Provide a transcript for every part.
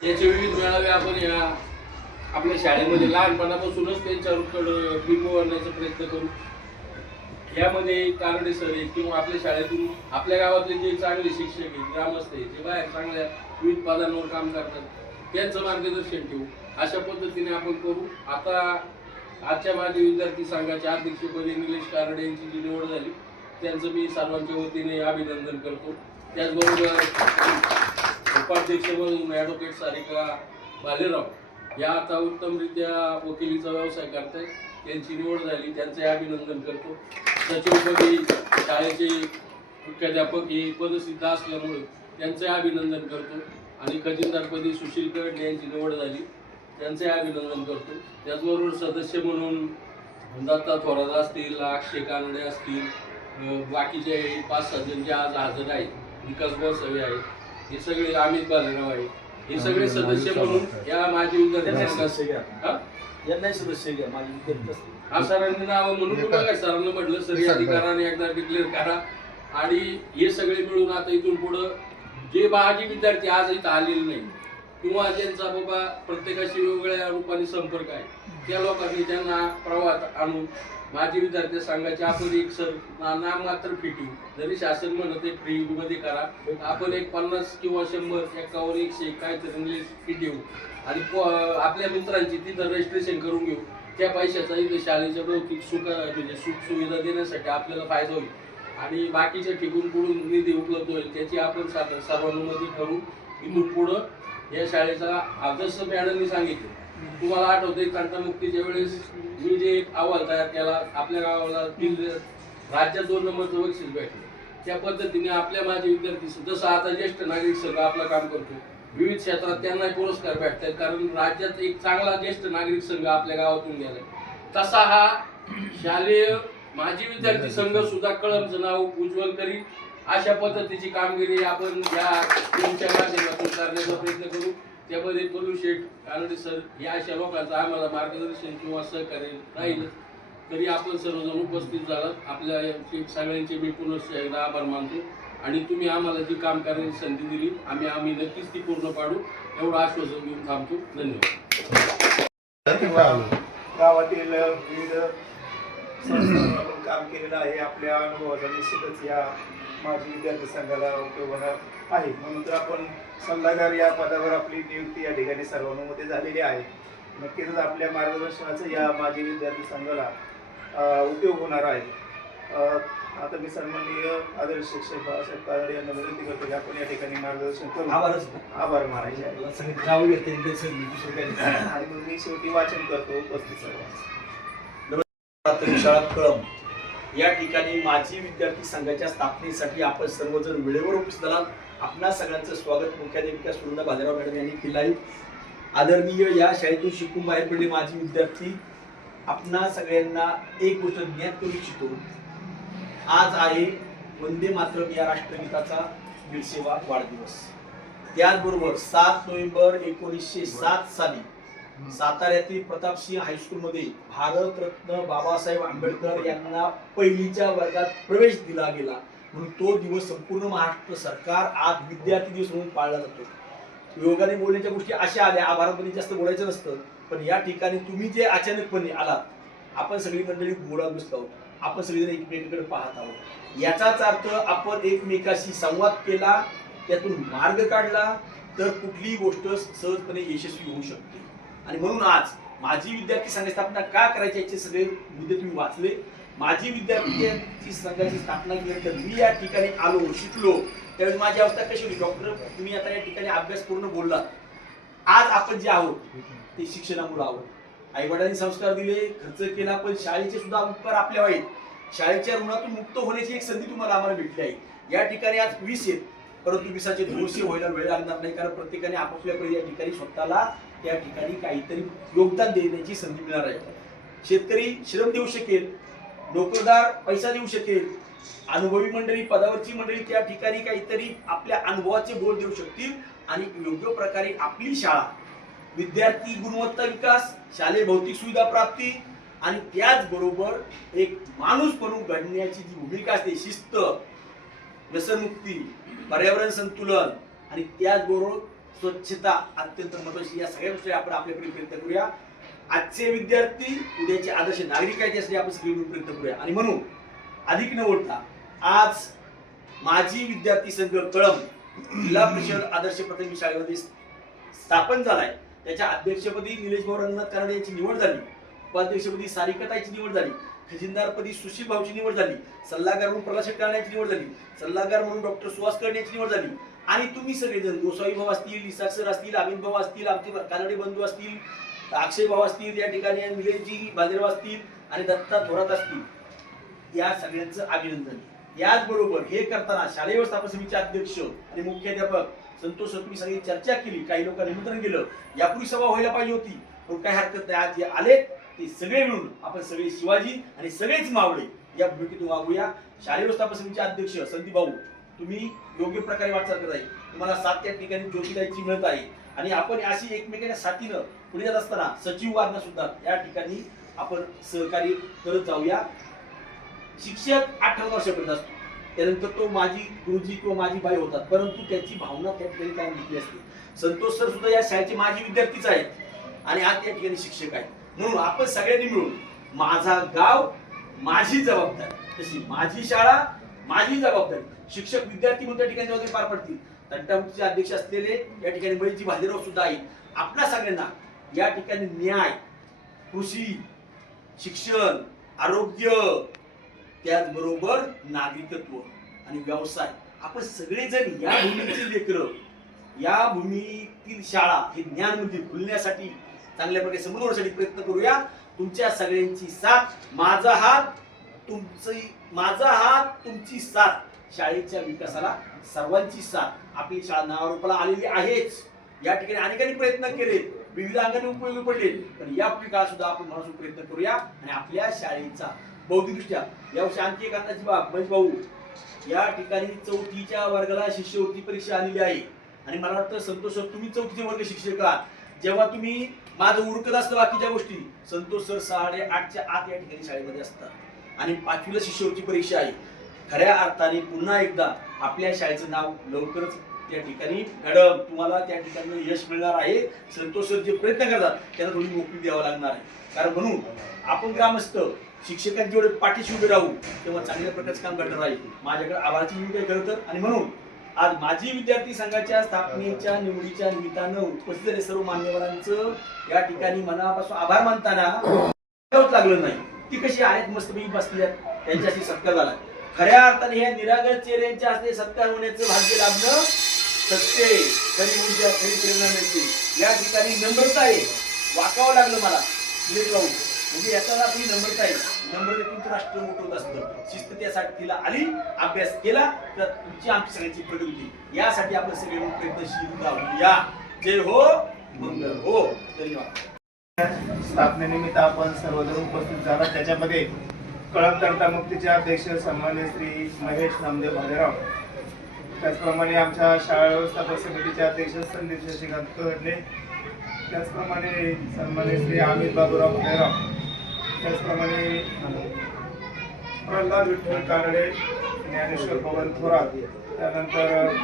याचे विविध मेळावे आपण या आपल्या शाळेमध्ये लहानपणापासूनच त्यांच्याकडं बिंबू आणण्याचा प्रयत्न करू. यामध्ये कारडे सर आहेत किंवा आपल्या शाळेतून आपल्या गावातले जे चांगले शिक्षक आहेत ग्रामस्थ आहेत जे बाहेर चांगल्या विविध पदांवर काम करतात त्यांचं मार्गदर्शन ठेवू अशा पद्धतीने आपण करू. आता आजच्या माझ्या विद्यार्थी संघाच्या अध्यक्षपदी निलेश कारडे यांची जी निवड झाली त्यांचं मी सर्वांच्या वतीने अभिनंदन करतो. त्याचबरोबर उपाध्यक्ष म्हणून ॲडव्होकेट सारिका भालेराव या आता उत्तमरित्या वकिलीचा व्यवसाय करतायत. त्यांची निवड झाली त्यांचे अभिनंदन करतो. सचिवपदी शाळेचे मुख्याध्यापक हे पदसिद्ध असल्यामुळे त्यांचे अभिनंदन करतो. आणि खजिनदारपदी सुशील कड यांची निवड झाली. त्यांचे अभिनंदन करतो. त्याचबरोबर सदस्य म्हणून दत्ता थोरात असतील अक्षय कानडे असतील बाकीचे पाच सहा जण जे आज हजर आहेत विकास गोसावी आहेत हे सगळे अमित बालेराव आहे हे सगळे सदस्य म्हणून या माझी विद्यार्थी संघात हा? यांनाही सदस्य घ्या माझी विद्यार्थी. हा सरांनी नाव म्हणून कुठं काय सरांना म्हटलं सर या अधिकाराने एकदा डिक्लेअर करा. आणि हे सगळे मिळून आता इथून पुढं जे बाजी विद्यार्थी आज इथं आलेले नाही किंवा ज्यांचा बाबा प्रत्येकाशी वेगवेगळ्या रूपाने संपर्क आहे त्या लोकांनी त्यांना प्रवाहात आणून माझे विद्यार्थी सांगायचे आपण एक सर नाम मात्र फिटिंग जरी शासन म्हणत ते फ्री मध्ये करा आपण एक पन्नास किंवा शंभर एकावर एकशे काहीतरी फी देऊ. आणि आपल्या मित्रांची तिथं रजिस्ट्रेशन करून घेऊ. त्या पैशाचा इथे शाळेच्या भौतिक सुख म्हणजे सुख सुविधा देण्यासाठी आपल्याला फायदा होईल. आणि बाकीच्या ठिकून पुढून निधी उपलब्ध होईल त्याची आपण सर्वानुमती ठरवू. इथून पुढं या शाळेचा आदर्श मॅडमनी सांगितले. तुम्हाला आठवतंय तंटामुक्तीच्या वेळेस मी जे एक अहवाल तयार केला आपल्या गावाला तीन राज्यात दोन नंबरचं बक्षीस भेटलं. त्या पद्धतीने आपल्या माझे विद्यार्थी जसं आता ज्येष्ठ नागरिक संघ आपलं काम करतो. विविध क्षेत्रात त्यांना पुरस्कार भेटतात कारण राज्यात एक चांगला ज्येष्ठ नागरिक संघ आपल्या गावातून गेलाय. तसा हा शालेय माजी विद्यार्थी संघ सुद्धा कळमचं नाव उज्ज्वल करील अशा पद्धतीची कामगिरी आपण या टीमच्या माध्यमातून करण्याचा प्रयत्न करू. त्यामध्ये करू शेठ कानडे सर या अशा लोकांचं आम्हाला मार्गदर्शन किंवा सहकार्य राहील तरी आपण सर्वजण उपस्थित झालात. आपल्या सगळ्यांचे मी पुनश्च एकदा आभार मानतो. आणि तुम्ही आम्हाला जी काम करण्याची संधी दिली आम्ही आम्ही नक्कीच ती पूर्ण पाडू. एवढं आश्वासन घेऊन थांबतो. धन्यवाद. गावातील विविध संस्थांवर आपण काम केलेलं आहे आपल्या अनुभवाचा निश्चितच या माजी विद्यार्थी संघाला उपयोग होणार आहे. म्हणून तर आपण सल्लागार या पदावर आपली नियुक्ती या ठिकाणी सर्वानुमते झालेली आहे. नक्कीच आपल्या मार्गदर्शनाचा या माजी विद्यार्थी संघाला उपयोग होणार आहे. आता मी सन्माननीय आदर्श शिक्षक बाळासाहेब कानडे यांना विनंती करतो की आपण या ठिकाणी मार्गदर्शन करू. आभारच आभार मानायचे आहे. आणि मग मी शेवटी वाचन करतो. उपस्थित सर्वांचं. प्राथमिक शाळा कळम या ठिकाणी माजी विद्यार्थी संघाच्या स्थापनेसाठी आपण सर्वजण वेळेवर उपस्थित आलात. आपणा सगळ्यांचं स्वागत मुख्याध्यापिका सुनंदा भालेराव मॅडम यांनी केलं आहे. आदरणीय या शाळेतून शिकून बाहेर पडले माजी विद्यार्थी आपणा सगळ्यांना एक गोष्ट ज्ञात करू इच्छितो आज आहे वंदे मातरम या राष्ट्रगीताचा दीडशेवा वाढदिवस. त्याचबरोबर सात नोव्हेंबर एकोणीसशे सात साली साताऱ्यातील प्रतापसिंह हायस्कूलमध्ये भारतरत्न बाबासाहेब आंबेडकर यांना पहिलीच्या वर्गात प्रवेश दिला गेला. म्हणून तो दिवस संपूर्ण महाराष्ट्र सरकार आज विद्यार्थी दिवस म्हणून पाळला जातो. योगाने बोलण्याच्या गोष्टी अशा आल्या. आभारामध्ये जास्त बोलायचं नसतं. पण या ठिकाणी तुम्ही जे अचानकपणे आलात आपण सगळी मंडळी बोलत बसलो आहोत. आपण सगळेजण एकमेकांकडे पाहत आहोत. याचाच अर्थ आपण एकमेकाशी संवाद केला त्यातून मार्ग काढला तर कुठलीही गोष्ट सहजपणे यशस्वी होऊ शकते. आणि म्हणून आज माझी विद्यार्थी संघ स्थापना का करायची याचे सगळे मुद्दे तुम्ही वाचले. माझी विद्यार्थी संघाची स्थापना केल्यानंतर मी या ठिकाणी आलो शिकलो. त्यावेळी माझी अवस्था कशी होती? डॉक्टर तुम्ही आता या ठिकाणी अभ्यास पूर्ण बोललात. आज आपण जे आहोत ते शिक्षणामुळे आहोत. आई वडिलांनी संस्कार दिले खर्च केला पण शाळेचे सुद्धा उपकार आपल्या आहेत शाळेच्या ऋणातून मुक्त होण्याची एक संधी तुम्हाला आम्हाला भेटली आहे. या ठिकाणी आज वीस आहेत. परंतु विसाचे दोनशे व्हायला वेळ लागणार नाही कारण प्रत्येकाने आपापल्याकडे या ठिकाणी स्वतःला त्या ठिकाणी काहीतरी योगदान देण्याची संधी मिळणार आहे. शेतकरी श्रम देऊ शकेल नोकरदार पैसा देऊ शकेल अनुभवी मंडळी पदावरची मंडळी त्या ठिकाणी काहीतरी आपल्या अनुभवाचे बोल देऊ शकतील आणि योग्य प्रकारे आपली शाळा विद्यार्थी गुणवत्ता विकास शालेय भौतिक सुविधा प्राप्ती आणि त्याचबरोबर एक माणूस म्हणून घडण्याची जी भूमिका असते शिस्त व्यसनमुक्ती पर्यावरण संतुलन आणि त्याचबरोबर स्वच्छता अत्यंत महत्वाची. या सगळ्या गोष्टी आपण आपल्याकडे प्रयत्न करूया. आजचे विद्यार्थी उद्याचे आदर्श नागरिक आहेत यासाठी आपण सगळी प्रयत्न करूया. आणि म्हणून अधिक न बोलता आज माजी विद्यार्थी संघ कळम जिल्हा परिषद आदर्श प्राथमिक शाळेमध्ये स्थापन झालाय. त्याच्या अध्यक्षपदी निलेश भाऊ रंगनाथ कराड यांची निवड झाली. उपाध्यक्षपदी सारिकाताईची निवड झाली. खजिनदारपदी सुशील भाऊची निवड झाली सल्लागार म्हणून प्रकाश करण्याची निवड झाली सल्लागार म्हणून डॉक्टर सुहास करण्याची निवड झाली. आणि तुम्ही सगळेजण गोसावी भाऊ असतील इसाक सर असतील अमित भाऊ असतील आमचे कानडे बंधू असतील अक्षय भाऊ असतील या ठिकाणी निलेशजी बाजेराव असतील आणि दत्ता थोरात असतील या सगळ्यांचं अभिनंदन. याचबरोबर हे करताना शालेय व्यवस्थापन समितीचे अध्यक्ष आणि मुख्याध्यापक संतोष तुम्ही सगळी चर्चा केली काही लोकांनी निमंत्रण केलं यापूर्वी सभा व्हायला पाहिजे होती पण काही हरकत नाही. आज आले ते सगळे मिळून आपण सगळे शिवाजी आणि सगळेच मावळे या भूमिकेतून वागूया. शालेय व्यवस्थापन समितीचे अध्यक्ष संदीप भाऊ तुम्ही योग्य प्रकारे वाटचाल करत आहे. तुम्हाला सात त्या ठिकाणी ज्योतिदायची मिळत आहे. आणि आपण अशी एकमेकांच्या साथीनं पुढे जात असताना सचिव वारणा सुद्धा या ठिकाणी आपण सहकार्य करत जाऊया. शिक्षक अठरा वर्षापर्यंत असतो. त्यानंतर तो माझी गुरुजी किंवा माझी बाई होतात. परंतु त्याची भावना त्या ठिकाणी काय घेतली असते. संतोष सर सुद्धा या शाळेचे माझे विद्यार्थीच आहेत. आणि आज त्या ठिकाणी शिक्षक आहेत. म्हणून आपण सगळ्यांनी मिळून माझा गाव माझी जबाबदारी तशी माझी शाळा माझी जबाबदारी. शिक्षक विद्यार्थी म्हणून त्या ठिकाणी जबाबदारी पार पडतील? तंटामुक्तीचे अध्यक्ष असलेले या ठिकाणी बैजी भालेराव सुद्धा आहेत. आपल्या सगळ्यांना या ठिकाणी न्याय कृषी शिक्षण आरोग्य त्याचबरोबर नागरिकत्व आणि व्यवसाय. आपण सगळेजण या भूमीतील लेकर या भूमीतील शाळा हे ज्ञान म्हणजे खुलण्यासाठी चांगल्या प्रकारे समन्वयासाठी प्रयत्न करूया. तुमच्या सगळ्यांची साथ माझा हात तुमची माझा हात तुमची साथ. शाळेच्या विकासाला सर्वांची साथ. आपली शाळा नावारूपाला आलेली आहेच. या ठिकाणी अनेकांनी प्रयत्न केले. विविध अंगाने उपयोगी पडले. पण या काळात सुद्धा आपण म्हणून प्रयत्न करूया. आणि आपल्या शाळेचा बौद्धिकदृष्ट्या या वर्षी आणखी एक आनंदाची बाब महेश भाऊ या ठिकाणी चौथीच्या वर्गाला शिष्यवृत्ती परीक्षा आलेली आहे. आणि मला वाटतं संतोष तुम्ही चौथीचे वर्ग शिक्षक आहात. जेव्हा तुम्ही माझं उरकत असतं बाकीच्या गोष्टी संतोष सर साडे आठच्या आत या ठिकाणी शाळेमध्ये असतात. आणि पाचवीला शिष्यवृत्ती परीक्षा आहे. खऱ्या अर्थाने पुन्हा एकदा आपल्या शाळेचं नाव लवकरच त्या ठिकाणी मॅडम तुम्हाला त्या ठिकाणी यश मिळणार आहे. संतोष सर जे प्रयत्न करतात त्यांना थोडी मोकळी द्यावं लागणार आहे. कारण म्हणून आपण ग्रामस्थ शिक्षकांची जेवढे पाठीशी उभे राहू तेव्हा चांगल्या प्रकारचं काम करणार आहे. माझ्याकडे आभाराची भूमिका काय खरं तर आणि म्हणून आज माजी विद्यार्थी संघाच्या स्थापनेच्या निवडीच्या निमित्तानं उपस्थित झाले सर्व मान्यवरांचं या ठिकाणी मनापासून आभार मानताना लागलं नाही. ती कशी आहेत मस्तपैकी बसल्या त्यांच्याशी सत्कार झाला. खऱ्या अर्थाने ह्या निरागर चेहऱ्यांच्या हस्ते सत्कार होण्याचं भाग्य लाभलं. सत्य आहे. खरी ऊर्जा खरी प्रेरणा मिळते. या ठिकाणी नम्रता आहे. वाकावं लागलं मला. निलेश म्हणजे याचा अर्थ ही नम्रता आहे. नम्रतेतून राष्ट्र मोठं होत असतं. शिस्त त्यासाठी तिला आली अभ्यास केला तर तुमची आमची सगळ्यांची प्रगती. यासाठी आपण सगळे प्रयत्नशील राहूया. जय हो मंगल हो. धन्यवाद. स्थापनेनिमित्त आपण सर्वजण उपस्थित झाला. त्याच्यामध्ये कळम तंटा मुक्तीचे अध्यक्ष सन्मान्य श्री महेश नामदेव भालेराव. त्याचप्रमाणे आमच्या शाळा व्यवस्थापन समितीचे अध्यक्ष संदीप शशिकांत कहडले त्याचप्रमाणे सन्मान्य श्री अमित बाबूराव भालेराव. त्याचप्रमाणे प्रल्हाद विठ्ठल कानडे ज्ञानेश्वर पवन थोरात त्यानंतर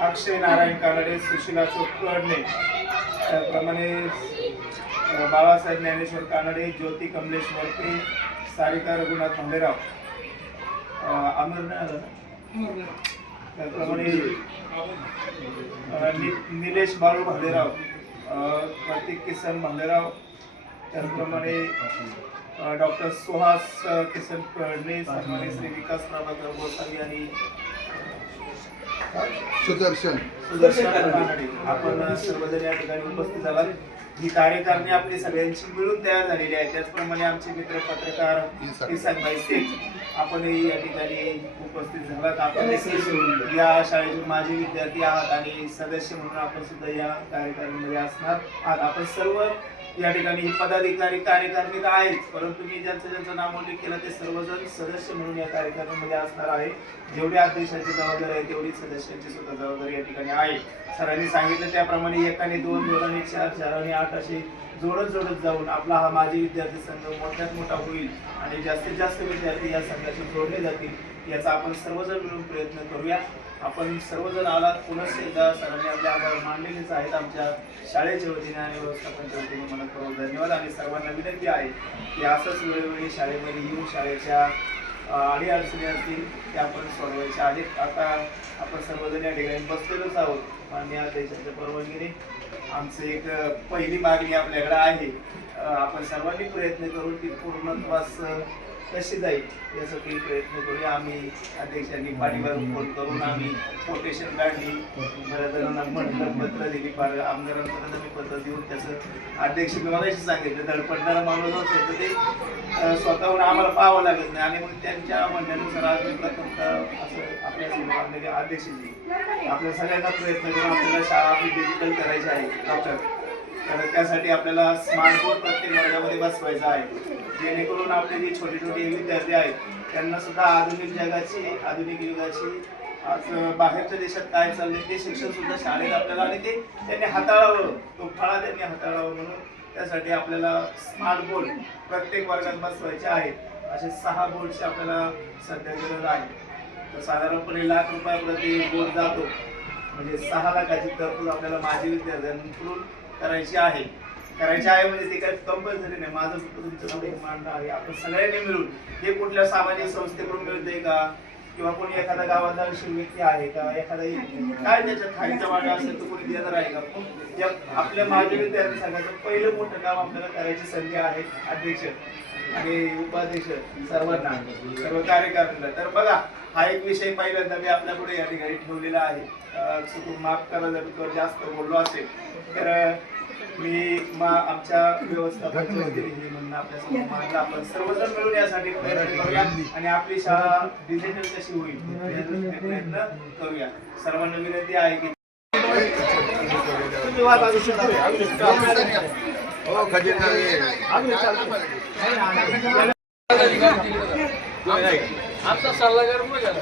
अक्षय नारायण कानडे सुशीला अशोक कडणे त्याचप्रमाणे बाळासाहेब ज्ञानेश्वर कानडे ज्योती कमलेश वरते सारिका रघुनाथ भांडेराव अमर त्याचप्रमाणे नि- निलेश बाळू भालेराव प्रतीक किसन भालेराव. त्याचप्रमाणे डॉक्टर सुहास किसन कडणे सन्मान्य श्री विकास प्रभाकर गोसावी आणि सुदर्शन. सुदर्शन कानडे आपण सर्वजण या ठिकाणी उपस्थित झालात ही कार्यकारिणी आपली सगळ्यांची मिळून तयार झालेली आहे. त्याचप्रमाणे आमचे मित्र पत्रकार इसाकभाई शेख. आपणही या ठिकाणी उपस्थित झालात. आपण या शाळेचे माजी विद्यार्थी आहात आणि सदस्य म्हणून आपण सुद्धा या कार्यकारिणीमध्ये असणार आहात. आपण सर्व या ठिकाणी पदाधिकारी कार्यकारिणीत आहेच. परंतु मी ज्यांचं ज्यांचं नामोल्लेख केलं ते सर्वजण सदस्य म्हणून या कार्यक्रमामध्ये असणार आहे. जेवढी अध्यक्षांची जबाबदारी आहे तेवढी सदस्यांची सुद्धा जबाबदारी या ठिकाणी आहे. सरांनी सांगितलं त्याप्रमाणे एकाने दोन दोन चार चाराने आठ असे जोडत जोडत जाऊन आपला हा माजी विद्यार्थी संघ मोठ्यात मोठा होईल आणि जास्तीत जास्त विद्यार्थी या संघाशी जोडले जातील याचा आपण सर्वजण मिळून प्रयत्न करूया. आपण सर्वजण आलात पुन्हा एकदा सरांनी आपले आभार मानलेलेच आहेत. आमच्या शाळेच्या वतीने आणि व्यवस्थापनच्या वतीने मनपूर्वक धन्यवाद. आणि सर्वांना विनंती आहे की असंच वेळोवेळी शाळेमध्ये येऊन शाळेच्या अडी अडचणी असतील त्या आपण सोडवायच्या आहेत. आता आपण सर्वजण या ठिकाणी बसलेलोच आहोत. मान्य देशाच्या परवानगीने. आमचं एक पहिली मागणी आपल्याकडे आहे. आपण सर्वांनी प्रयत्न करू ती पूर्णत्वास कशी जाईल यासाठी प्रयत्न करूया. आम्ही अध्यक्षांनी पाठीवर फोन करून आम्ही कोटेशन काढली. बऱ्याच जणांना म्हटलं पत्र दिली. आमदारांपर्यंत मी पत्र देऊन त्याचं अध्यक्ष मगाशी सांगितलं धडपडणारा माणूस असेल तर ते स्वतःहून आम्हाला पाहावं लागत नाही. आणि मग त्यांच्या म्हणण्यानुसार आज मी प्रथमतः असं आपल्यासमोर अध्यक्ष आपल्या सगळ्यांना प्रयत्न करून आपल्याला शाळा आपली डिजिटल करायची आहे. डॉक्टर तर त्यासाठी आपल्याला स्मार्ट बोर्ड प्रत्येक वर्गामध्ये बसवायचा आहे. जेणेकरून आपले जे छोटे छोटे विद्यार्थी आहेत त्यांना सुद्धा आधुनिक जगाची आधुनिक युगाची आज बाहेरच्या देशात काय चाललंय ते शिक्षण सुद्धा शाळेत आपल्याला आणि ते त्यांनी हाताळावं. तो फळा त्यांनी हाताळावं म्हणून त्यासाठी आपल्याला स्मार्ट बोर्ड प्रत्येक वर्गात बसवायचे आहेत असे सहा बोर्डची आपल्याला सध्या गरज आहे तर साधारणपणे लाख रुपयाप्रती बोर्ड जातो. म्हणजे सहा लाखाची तरतूद आपल्याला माझी विद्यार्थ्यांकडून करायची आहे. करायची आहे म्हणजे ते काही कंपल्सरी नाही. माझं फक्त तुमच्याकडे मांडणं आहे. आपण सगळ्यांनी मिळून हे कुठल्या सामाजिक संस्थेकडून मिळतंय का? किंवा कोणी एखादा गावातला विषय व्यक्ती आहे का एखादा काय त्याच्यात खालीचा वाटा असेल तर कोणी देणार आहे का? पण आपल्या माझ्या विद्यार्थी संघाचं पहिलं मोठं काम आपल्याला करायची संधी आहे अध्यक्ष आणि उपाध्यक्ष सर्वांना सर्व कार्यकर्त्यांना. तर बघा हा एक विषय पहिल्यांदा मी आपल्या पुढे या ठिकाणी ठेवलेला आहे. माफ करा जर तो जास्त बोललो असेल. तर मी मा आमच्या व्यवस्थापनाच्या वतीने हे म्हणणं आपल्यासमोर मांडलं. आपण सर्वजण मिळून यासाठी प्रयत्न करूया आणि आपली शाळा डिजिटल कशी होईल या दृष्टीने प्रयत्न करूया. सर्वांना विनंती आहे की. हो. आमचा सल्लागार गेला